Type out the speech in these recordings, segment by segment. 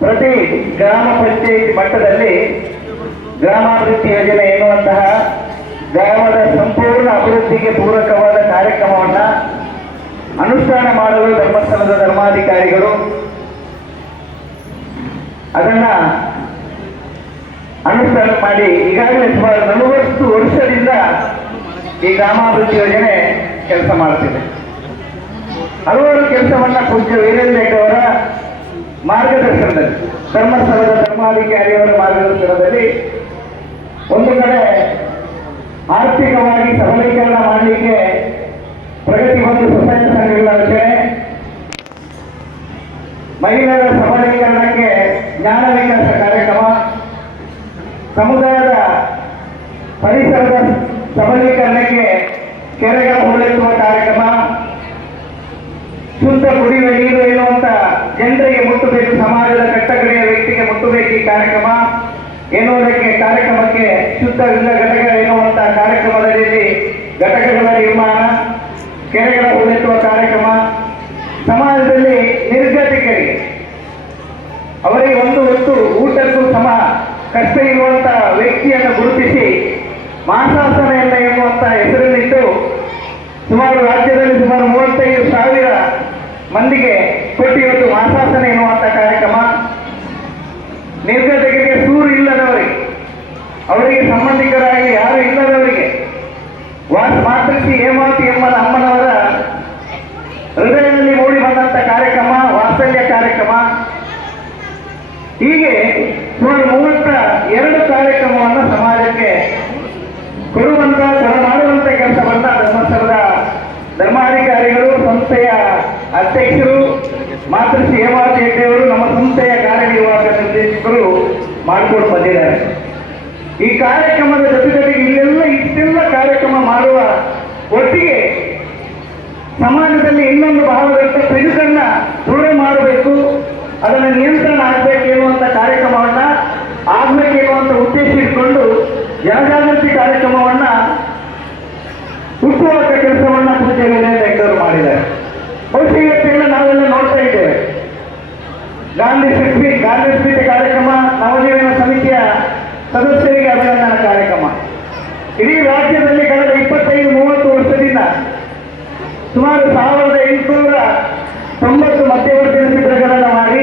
ಪ್ರತಿ ಗ್ರಾಮ ಪಂಚಾಯತ್ ಮಟ್ಟದಲ್ಲಿ ಗ್ರಾಮಾಭಿವೃದ್ಧಿ ಯೋಜನೆ ಎನ್ನುವಂತಹ ಗ್ರಾಮದ ಸಂಪೂರ್ಣ ಅಭಿವೃದ್ಧಿಗೆ ಪೂರಕವಾದ ಕಾರ್ಯಕ್ರಮವನ್ನು ಅನುಷ್ಠಾನ ಮಾಡಲು ಧರ್ಮಸ್ಥಳದ ಧರ್ಮಾಧಿಕಾರಿಗಳು ಅದನ್ನ ಅನುಷ್ಠಾನ ಮಾಡಿ ಈಗಾಗಲೇ ಸುಮಾರು 40 ವರ್ಷದಿಂದ ಈ ಗ್ರಾಮಾಭಿವೃದ್ಧಿ ಯೋಜನೆ ಕೆಲಸ ಮಾಡುತ್ತಿದೆ. ಹಲವಾರು ಕೆಲಸವನ್ನ ಪೂಜ್ಯ ವೀರೇಂದ್ರ ಅವರ ಮಾರ್ಗದರ್ಶನದಲ್ಲಿ, ಧರ್ಮಸ್ಥಳದ ಧರ್ಮಾಧಿಕಾರಿಯವರ ಮಾರ್ಗದರ್ಶನದಲ್ಲಿ ಒಂದು ಕಡೆ ಆರ್ಥಿಕವಾಗಿ ಸಬಲೀಕರಣ ಮಾಡಲಿಕ್ಕೆ ಪ್ರಗತಿ ಬಂಧು ಸ್ವಸಹಾಯ ಸಂಘಗಳ ರಚನೆ, ಮಹಿಳೆಯರ ಸಬಲೀಕರಣಕ್ಕೆ ಜ್ಞಾನ ವಿಕಾಸ ಕಾರ್ಯಕ್ರಮ, ಸಮುದಾಯದ ಪರಿಸರದ ಸಬಲೀಕರಣಕ್ಕೆ ಕೆರೆಗಳ ಹೂಳೆತ್ತುವ ಕಾರ್ಯಕ್ರಮ, ಶುದ್ಧ ಕುಡಿಯುವ ನೀರು ಎನ್ನುವಂತ ಜನರಿಗೆ ಮುಟ್ಟಬೇಕು, ಸಮಾಜದ ಕಟ್ಟಕಡೆಯ ವ್ಯಕ್ತಿಗೆ ಮುಟ್ಟಬೇಕು ಈ ಕಾರ್ಯಕ್ರಮ ಎನ್ನುವುದಕ್ಕೆ ಕಾರ್ಯಕ್ರಮಕ್ಕೆ ಶುದ್ಧ ಘಟಕ ಎನ್ನುವಂತ ಕಾರ್ಯಕ್ರಮದಲ್ಲಿ ಘಟಕಗಳ ನಿರ್ಮಾಣ, ಕೆರೆಗಳ ಹೂಳೆತ್ತುವ ಕಾರ್ಯಕ್ರಮ, ಸಮಾಜದಲ್ಲಿ ನಿರ್ಗತಿಕರಿಗೆ ಅವರಿಗೆ ಒಂದು ಹೊತ್ತು ಊಟಕ್ಕೂ ಸಮ ಕಷ್ಟ ಇರುವಂತ ವ್ಯಕ್ತಿಯನ್ನು ಗುರುತಿಸಿ ಮಾಸಾಸನ ಎನ್ನುವಂತ ಹೆಸರನ್ನಿಟ್ಟು ಸುಮಾರು ರಾಜ್ಯದಲ್ಲಿ ಸುಮಾರು 35,000 ಮಂದಿಗೆ ಕೊಟ್ಟು ಇವತ್ತು ಮಾಸಾಸನ ಎನ್ನುವಂತ ಕಾರ್ಯಕ್ರಮ, ನಿರ್ಗತಿಕರಿಗೆ ಸೂರು ಇಲ್ಲದವರಿಗೆ, ಅವರಿಗೆ ಸಂಬಂಧಿಕರಾಗಿ ಯಾರು ಇಲ್ಲದವರಿಗೆ ಮಾತೃಶ್ರೀ ಹೇಮಾವತಿ ಎಂಬ ಅಮ್ಮನವರ ಹೃದಯದಲ್ಲಿ ಮೂಡಿ ಬಂದಂತ ಕಾರ್ಯಕ್ರಮ, ವಾತ್ಸಲ್ಯ ಕಾರ್ಯಕ್ರಮ, ಹೀಗೆ ಸುಮಾರು 32 ಕಾರ್ಯಕ್ರಮವನ್ನು ಸಮಾಜಕ್ಕೆ ಮಾಡುವಂತ ಕೆಲಸವನ್ನ ಧರ್ಮಸ್ಥಳದ ಧರ್ಮಾಧಿಕಾರಿಗಳು, ಸಂಸ್ಥೆಯ ಅಧ್ಯಕ್ಷರು ಮಾತೃಶ್ರೀ ಹೇಮಾವತಿ ಹೆಗ್ಡೆಯವರು, ನಮ್ಮ ಸಂಸ್ಥೆಯ ಕಾರ್ಯನಿರ್ವಾಹಕ ನಿರ್ದೇಶಕರು ಮಾಡಿಕೊಂಡು ಬಂದಿದ್ದಾರೆ. ಈ ಕಾರ್ಯಕ್ರಮದ ಜೊತೆಗೆ ಇಷ್ಟೆಲ್ಲ ಕಾರ್ಯಕ್ರಮ ಮಾಡುವ ಒಟ್ಟಿಗೆ ಸಮಾಜದಲ್ಲಿ ಇನ್ನೊಂದು ಭಾವದತ್ತ ಪಿಡುಕನ್ನ ದೂರ ಮಾಡಬೇಕು, ಅದನ್ನು ನಿಯಂತ್ರಣ ಆಗಬೇಕು ಎನ್ನುವಂತ ಕಾರ್ಯಕ್ರಮವನ್ನ ಆಗ್ಬೇಕು ಎನ್ನುವಂತ ಉದ್ದೇಶ ಇಟ್ಕೊಂಡು ಜನಜಾಗೃತಿ ಕಾರ್ಯಕ್ರಮವನ್ನ ಹುಟ್ಟುಹಾಕ ಕೆಲಸವನ್ನ ಪೂಜ್ಯ ವೀರೇಂದ್ರ ಹೆಗ್ಡೆಯವರು ಮಾಡಿದ್ದಾರೆ. ಬಹುಶಃ ಇವತ್ತೆಲ್ಲ ನಾವೆಲ್ಲ ನೋಡ್ತಾ ಇದ್ದೇವೆ. ಗಾಂಧಿ ಸ್ಮೃತಿ ಕಾರ್ಯಕ್ರಮ, ನವಜೀವನ ಸಮಿತಿಯ ಸದಸ್ಯರಿಗೆ ಅಭಿನಂದನಾ ಕಾರ್ಯಕ್ರಮ, ಇಡೀ ರಾಜ್ಯದಲ್ಲಿ ಕಳೆದ 25-30 ವರ್ಷದಿಂದ ಸುಮಾರು 1890 ಮಧ್ಯವರ್ತಿ ಶಿಬಿರಗಳನ್ನು ಮಾಡಿ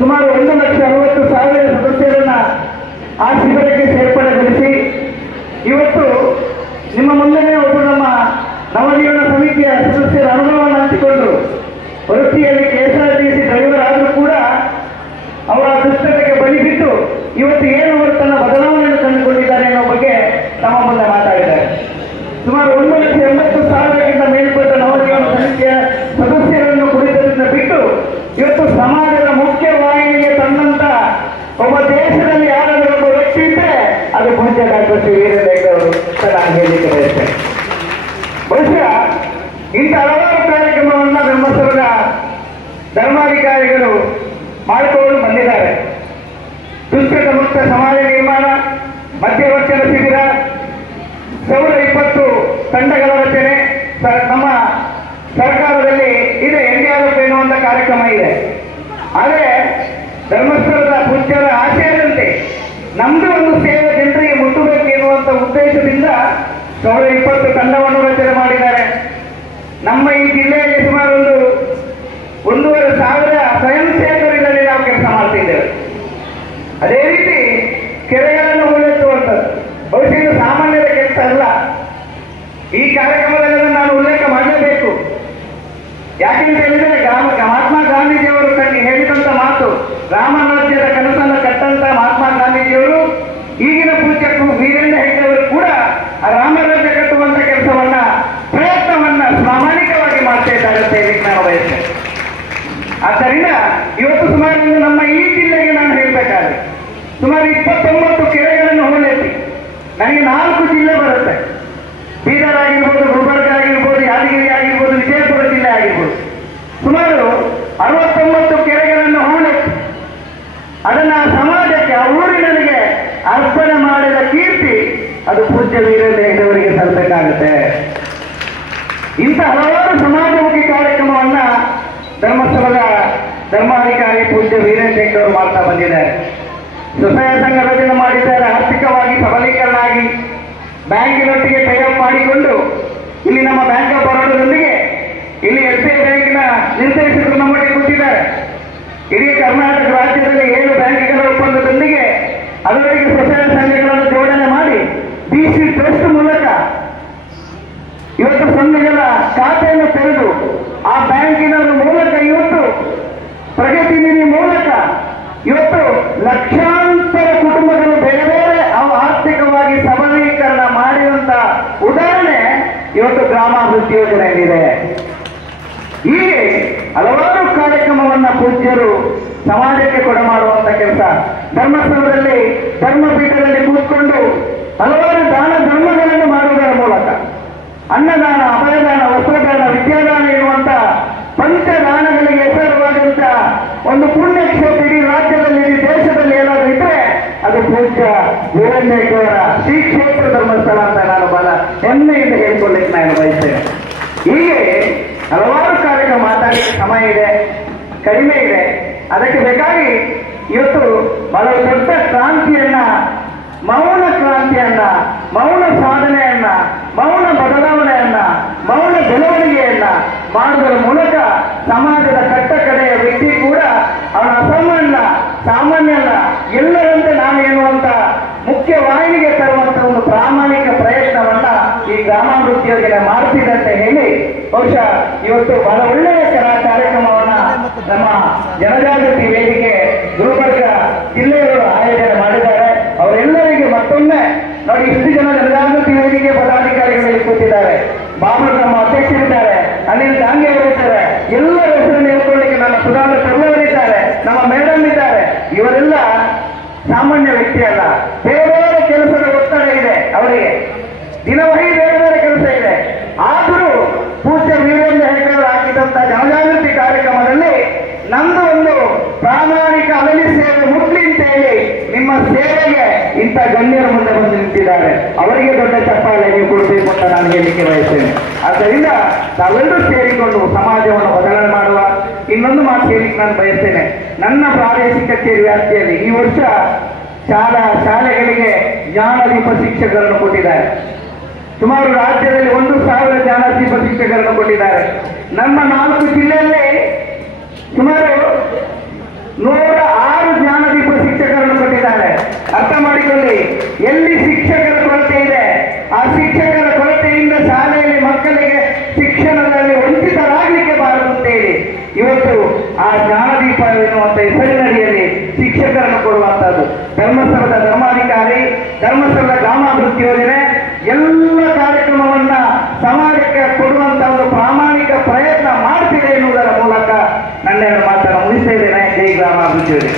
ಸುಮಾರು 1,60,000 ಸದಸ್ಯರನ್ನ ಆ ಶಿಬಿರಕ್ಕೆ ಸೇರ್ಪಡೆಗೊಳಿಸಿ ಇವತ್ತು ನಿಮ್ಮ ಮುಂದೆನೇ ಒಬ್ಬರು ನಮ್ಮ ನವಜೀವನ ಸಮಿತಿಯ ಸದಸ್ಯರ ಅನುಭವವನ್ನು ಹಂಚಿಕೊಂಡರು. ವೃತ್ತಿಯಲ್ಲಿ KSRTC ಡ್ರೈವರ್ ಆದರೂ ಕೂಡ ಅವರ ದುಷ್ಟತೆಗೆ ಬಲಿಬಿಟ್ಟು ಇವತ್ತು ಏನು ಅವರು ತನ್ನ ಬದಲಾವಣೆಯನ್ನು ಕಂಡುಕೊಂಡಿದ್ದಾರೆ ಅನ್ನೋ ಬಗ್ಗೆ ತಮ್ಮ ಮುಂದೆ ಮಾತಾಡಿದ್ದಾರೆ. ಸುಮಾರು 1,80,000ಕ್ಕಿಂತ ಮೇಲ್ಪಟ್ಟ ನವಜೀವನ ಸಮಿತಿಯ ಸದಸ್ಯರನ್ನು ಕುರಿತದಿಂದ ಬಿಟ್ಟು ಇವತ್ತು ಸಮಾಜದ ಮುಖ್ಯ ವಾಹಿನಿಗೆ ತಂದಂತ ಒಬ್ಬ ದೇಶದಲ್ಲಿ ಯಾರಾದರೂ ಒಬ್ಬ ವ್ಯಕ್ತಿ ಇದ್ರೆ ಅದು ಪೂಜ್ಯ ಡಾಕ್ಟರ್ ಶ್ರೀ ವೀರೇಂದ್ರ ಹೆಗ್ಡೆಯವರು ನಾನು ಹೇಳಲಿಕ್ಕೆ ಬಯಸ್ತೇನೆ. ಬಹುಶಃ ಇಂಥ ಹಲವಾರು ಕಾರ್ಯಕ್ರಮವನ್ನ ಧರ್ಮಸ್ಥಳದ ಧರ್ಮಾಧಿಕಾರಿಗಳು ಮಾಡಿಕೊಂಡು ಬಂದಿದ್ದಾರೆ. ದುಶ್ಚಟ ಮುಕ್ತ ಸಮಾಜ ನಿರ್ಮಾಣ, ಮಧ್ಯವರ್ತಿಗಳ ಶಿಬಿರ, 120 ತಂಡಗಳ ರಚನೆ ನಮ್ಮ ಸರ್ಕಾರದಲ್ಲಿ ಇದೆ. NDRF ಎನ್ನುವಂತ ಕಾರ್ಯಕ್ರಮ ಇದೆ. ಆದರೆ ಧರ್ಮಸ್ಥಳದ ಪೂಜ್ಯರ ಆಶಯದಂತೆ ನಮ್ದು ಒಂದು ಸೇವೆ ಜನರಿಗೆ ಮುಟ್ಟಬೇಕು ಎನ್ನುವಂತ ಉದ್ದೇಶದಿಂದ 120 ತಂಡವನ್ನು ರಚನೆ ಮಾಡಿದ್ದಾರೆ. ನಮ್ಮ ಈ ಜಿಲ್ಲೆಯಲ್ಲಿ ಸುಮಾರು 1,500 ಸ್ವಯಂ ಸೇವಕರಿಂದಲೇ ನಾವು ಕೆಲಸ ಮಾಡ್ತಿದ್ದೇವೆ. ಅದೇ ರೀತಿ ಕೆರೆಗಳನ್ನು ಹೂಳೆತ್ತುವಂಥದ್ದು ಬಹುಶಃ ಇದು ಸಾಮಾನ್ಯದ ಕೆಲಸ ಅಲ್ಲ. ಈ ಕಾರ್ಯಕ್ರಮದಲ್ಲಿ ನಾನು ಉಲ್ಲೇಖ ಮಾಡಲೇಬೇಕು. ಯಾಕೆಂತ ಹೇಳಿದರೆ ಮಹಾತ್ಮ ಗಾಂಧೀಜಿಯವರು ಹೇಳಿದಂತ ಮಾತು, ರಾಮರಾಜ್ಯದ ಕನಸನ್ನು ಕಟ್ಟಂತ ಮಹಾತ್ಮ ಗಾಂಧೀಜಿಯವರು ಈಗಿನ ಪೂಜ್ಯ ವೀರೇಂದ್ರ ಹೆಗ್ಡೆಯವರು ಕೂಡ ಆ ರಾಮರಾಜ್ಯ ಕಟ್ಟುವಂತ ಕೆಲಸವನ್ನ ಪ್ರಯತ್ನವನ್ನ ಪ್ರಾಮಾಣಿಕವಾಗಿ ಮಾಡ್ತಾ ಇದ್ದಾರೆ ಅಂತ ಹೇಳಲಿಕ್ಕೆ ನಾನು ಬಯಸ್ತೇನೆ. ಆದ್ದರಿಂದ ಇವತ್ತು ಸುಮಾರು ನಮ್ಮ ಈ ಜಿಲ್ಲೆಗೆ ನಾನು ಹೇಳಬೇಕಾದ್ರೆ ಸುಮಾರು 29 ಕೆರೆಗಳನ್ನು ಹೂಳೆತ್ತಿ ನನಗೆ 4 ಜಿಲ್ಲೆ ಬರುತ್ತೆ. ಬೀದರ್ ಆಗಿರ್ಬೋದು, ಗುಲ್ಬರ್ಗ ಆಗಿರ್ಬೋದು, ಯಾದಗಿರಿ ಆಗಿರ್ಬೋದು, ವಿಜಯಪುರ ಜಿಲ್ಲೆ ಆಗಿರ್ಬೋದು. ಸುಮಾರು 69 ಕೆರೆಗಳನ್ನು ಹೂಳೆತ್ತಿ ಅದನ್ನ ಸಮಾಜಕ್ಕೆ, ಆ ಊರಿನರಿಗೆ ಅರ್ಪಣೆ ಮಾಡಿದ ಕೀರ್ತಿ ಅದು ಪೂಜ್ಯ ವೀರೇಂದ್ರ ಹೆಗ್ಡೆಯವರಿಗೆ ಸಲ್ಲಬೇಕಾಗುತ್ತೆ. ಇಂಥ ಹಲವಾರು ಸಮಾಜಮುಖಿ ಕಾರ್ಯಕ್ರಮವನ್ನ ಧರ್ಮಸ್ಥಳದ ಧರ್ಮಾಧಿಕಾರಿ ಪೂಜ್ಯ ವೀರೇಶ್ ಅವರು ಮಾಡ್ತಾ ಬಂದಿದ್ದಾರೆ. ಸ್ವಸಹಾಯ ಸಂಘ ರಚನೆ ಮಾಡಿದ್ದಾರೆ. ಆರ್ಥಿಕವಾಗಿ ಸಬಲೀಕರಣ ಆಗಿ ಬ್ಯಾಂಕಿನೊಟ್ಟಿಗೆ ಟೈಅಪ್ ಮಾಡಿಕೊಂಡು ಇಲ್ಲಿ ನಮ್ಮ ಬ್ಯಾಂಕ್ ಆಫ್ ಬರೋಡದೊಂದಿಗೆ ಇಲ್ಲಿ SBI ಬ್ಯಾಂಕಿನ ನಿರ್ದೇಶಕರು ನಮ್ಮೊಟ್ಟಿಗೆ ಕೂತಿದ್ದಾರೆ. ಇಡೀ ಕರ್ನಾಟಕ ರಾಜ್ಯದಲ್ಲಿ 7 ಬ್ಯಾಂಕ್ಗಳ ಒಪ್ಪಂದದೊಂದಿಗೆ ಅದರೊಳಗೆ ಸ್ವಸಹಾಯ ಸಂಘಗಳನ್ನು ಜೋಡಣೆ ಮಾಡಿ DC ಟ್ರಸ್ಟ್ ಮೂಲಕ ಇವತ್ತು ಸಂಘಗಳ ಖಾತೆಯನ್ನು ತೆರೆದು ಆ ಬ್ಯಾಂಕಿನ ಮೂಲಕ ಇವತ್ತು ಪ್ರಗತಿ ನಿಧಿ ಮೂಲಕ ಇವತ್ತು ಲಕ್ಷಾಂತರ ಕುಟುಂಬಗಳು ಬೇರೆ ಬೇರೆ ಆರ್ಥಿಕವಾಗಿ ಸಬಲೀಕರಣ ಮಾಡಿರುವಂತ ಉದಾಹರಣೆ ಇವತ್ತು ಗ್ರಾಮಾಭಿವೃದ್ಧಿ ಯೋಜನೆಯಲ್ಲಿದೆ. ಹೀಗೆ ಹಲವಾರು ಕಾರ್ಯಕ್ರಮವನ್ನ ಪೂಜ್ಯರು ಸಮಾಜಕ್ಕೆ ಕೊಡಮಾಡುವಂತ ಕೆಲಸ. ಧರ್ಮಸ್ಥಳದಲ್ಲಿ ಧರ್ಮಪೀಠದಲ್ಲಿ ಕೂತ್ಕೊಂಡು ಹಲವಾರು ದಾನ ಧರ್ಮಗಳನ್ನು ಮಾಡುವುದರ ಮೂಲಕ ಅನ್ನದಾನ, ಅಭಯದಾನ, ವಸ್ತ್ರದಾನ, ವಿದ್ಯಾದಾನ ಇರುವಂತ ಪಂಚದಾನಗಳಿಗೆ ಹೆಸರುವಾದಂತ ಒಂದು ಪುಣ್ಯ ಕ್ಷೇತ್ರ ಇಡೀ ರಾಜ್ಯದಲ್ಲಿ, ಇಡೀ ದೇಶದಲ್ಲಿ ಏನಾದರೂ ಇದ್ರೆ ಅದು ಪೂಜ್ಯ ವೀರೇಂದ್ರವರ ಶ್ರೀ ಕ್ಷೇತ್ರ ಧರ್ಮಸ್ಥಳ ಅಂತ ನಾನು ಬಹಳ ಹೆಮ್ಮೆಯಿಂದ ಹೇಳ್ಕೊಳ್ಳಿಕ್ಕೆ ನಾನು ಬಯಸ್ತೇನೆ. ಹೀಗೆ ಹಲವಾರು ಕಾರ್ಯಕ್ರಮ ಮಾತಾಡಲಿಕ್ಕೆ ಸಮಯ ಇದೆ, ಕಡಿಮೆ ಇದೆ. ಅದಕ್ಕೆ ಬೇಕಾಗಿ ಇವತ್ತು ಬಹಳ ದೊಡ್ಡ ಕ್ರಾಂತಿಯನ್ನ, ಮೌನ ಕ್ರಾಂತಿಯನ್ನ, ಮೌನ ಸಾಧನೆಯನ್ನ, ಮೌನ ಬದಲಾವಣೆಯನ್ನ, ಮೌನ ಬೆಳವಣಿಗೆಯನ್ನ ಮಾಡುವುದರ ಮೂಲಕ ಸಮಾಜದ ಕಟ್ಟ ಕಡೆಯ ವ್ಯಕ್ತಿ ಕೂಡ ಅವನ ಅಸಾಮಾನ್ಯ, ಸಾಮಾನ್ಯ ಅಲ್ಲ, ಎಲ್ಲರಂತೆ ನಾನು ಎನ್ನುವಂತ ಮುಖ್ಯ ವಾಹಿನಿಗೆ ತರುವಂತ ಒಂದು ಪ್ರಾಮಾಣಿಕ ಪ್ರಯತ್ನವನ್ನ ಈ ಗ್ರಾಮಾಭಿವೃದ್ಧಿ ಯೋಜನೆ ಮಾಡ್ತಿದೆ ಅಂತ ಹೇಳಿ ಬಹುಶಃ ಇವತ್ತು ಬಹಳ ಒಳ್ಳೆಯ ಕಾರ್ಯಕ್ರಮವನ್ನ ನಮ್ಮ ಜನಜಾಗೃತಿ ವೇದಿಕೆ ಗುಲ್ಬರ್ಗ ಜಿಲ್ಲೆಯವರು ಆಯೋಜನೆ ಮಾಡಿದ್ದಾರೆ. ಅವರೆಲ್ಲರಿಗೆ ಮತ್ತೊಮ್ಮೆ ನೋಡಿ, ಇಷ್ಟು ಜನ ಜನಜಾಗೃತಿ ವೇದಿಕೆ ಪದಾಧಿಕಾರಿಗಳಲ್ಲಿ ಕೂತಿದ್ದಾರೆ, ಬಾಬು ನಮ್ಮ ಅಧ್ಯಕ್ಷರಿದ್ದಾರೆ, ಅನಿಲ್ ದಾಂಗೆ ಅವರಿದ್ದಾರೆ, ಎಲ್ಲರ ಹೆಸರನ್ನು ಹೇಳ್ಕೊಳ್ಳಿಕ್ಕೆ ನಮ್ಮ ಸುಧಾಕರ್ ಕರ್ಲವರಿದ್ದಾರೆ, ನಮ್ಮ ಮೇಡಮ್ ಇದ್ದಾರೆ. ಇವರೆಲ್ಲ ಸಾಮಾನ್ಯ ವ್ಯಕ್ತಿ ಅಲ್ಲ, ಬೇರೆ ಬೇರೆ ಕೆಲಸದ ಒತ್ತಡ ಇದೆ ಅವರಿಗೆ, ದಿನವಹಿ ಬೇರೆ ಬೇರೆ ಕೆಲಸ ಇದೆ. ಆದರೂ ಪೂಜ್ಯ ವೀರೇಂದ್ರ ಹೆಗ್ಗಡೆ ಹಾಕಿದಂತ ಜನಜಾಗೃತಿ ಕಾರ್ಯಕ್ರಮದಲ್ಲಿ ನಮ್ದು ಒಂದು ಪ್ರಾಮಾಣಿಕ ಅಗಲಿ ಸೇವೆ ಮುಟ್ಲಿ ಅಂತ ಹೇಳಿ ನಿಮ್ಮ ಸೇವೆಗೆ ಇಂಥ ಗಣ್ಯರ ಮುಂದೆ ಬಂದು ನಿಂತಿದ್ದಾರೆ. ಅವರಿಗೆ ದೊಡ್ಡ ಚಪ್ಪಾಳೆ ನೀವು ಕೊಡಬೇಕು ಅಂತ ನಾನು ಹೇಳಲಿಕ್ಕೆ ಬಯಸ್ತೇನೆ. ಆದ್ದರಿಂದ ತಾವೆಲ್ಲರೂ ಸೇರಿಕೊಂಡು ಸಮಾಜವನ್ನು ಬದಲಾವಣೆ ಮಾಡುವ. ಇನ್ನೊಂದು ಮಾತು ಹೇಳಲಿಕ್ಕೆ ನಾನು ಬಯಸ್ತೇನೆ. ನನ್ನ ಪ್ರಾದೇಶಿಕ ಕಚೇರಿ ವ್ಯಾಪ್ತಿಯಲ್ಲಿ ಈ ವರ್ಷ ಶಾಲೆಗಳಿಗೆ ಜ್ಞಾನದೀಪ ಶಿಕ್ಷಕರನ್ನು ಕೊಟ್ಟಿದ್ದಾರೆ. ಸುಮಾರು ರಾಜ್ಯದಲ್ಲಿ 1,000 ಜ್ಞಾನದೀಪ ಶಿಕ್ಷಕರನ್ನು ಕೊಟ್ಟಿದ್ದಾರೆ. ನಮ್ಮ 4 ಜಿಲ್ಲೆಯಲ್ಲಿ ಸುಮಾರು 106 ಜ್ಞಾನದೀಪ ಶಿಕ್ಷಕರನ್ನು ಕೊಟ್ಟಿದ್ದಾರೆ. ಅರ್ಥ ಮಾಡಿಕೊಳ್ಳಿ, ಎಲ್ಲಿ ಶಿಕ್ಷಕರ ಕೊರತೆ ಇದೆ, ಆ ಶಿಕ್ಷಕರ ಕೊರತೆಯಿಂದ ಶಾಲೆಯಲ್ಲಿ ಮಕ್ಕಳಿಗೆ ಶಿಕ್ಷಣದಲ್ಲಿ ವಂಚಿತರಾಗಲಿಕ್ಕೆ ಬಾರದು ಅಂತೇಳಿ ಇವತ್ತು ಆ ಜ್ಞಾನದೀಪ ಎನ್ನುವಂತ ಹೆಸರಿನಡಿಯಲ್ಲಿ ಶಿಕ್ಷಕರನ್ನು ಕೊಡುವಂತಹದ್ದು. ಧರ್ಮಸ್ಥಳದ ಧರ್ಮಾಧಿಕಾರಿ, ಧರ್ಮಸ್ಥಳದ ಗ್ರಾಮಾಭಿವೃದ್ಧಿ ಯೋಜನೆ ಎಲ್ಲ ಕಾರ್ಯಕ್ರಮವನ್ನ ಸಮಾಜಕ್ಕೆ ಕೊಡುವಂತ ಒಂದು ಪ್ರಾಮಾಣಿಕ ಪ್ರಯತ್ನ ಮಾಡ್ತಿದೆ ಎನ್ನುವುದರ ಮೂಲಕ ನನ್ನ ಮಾತನ್ನು ಮುಗಿಸ್ತಾ ಇದ್ದೇನೆ. ಜೈ ಗ್ರಾಮಾಭಿವೃದ್ಧಿ ಯೋಜನೆ.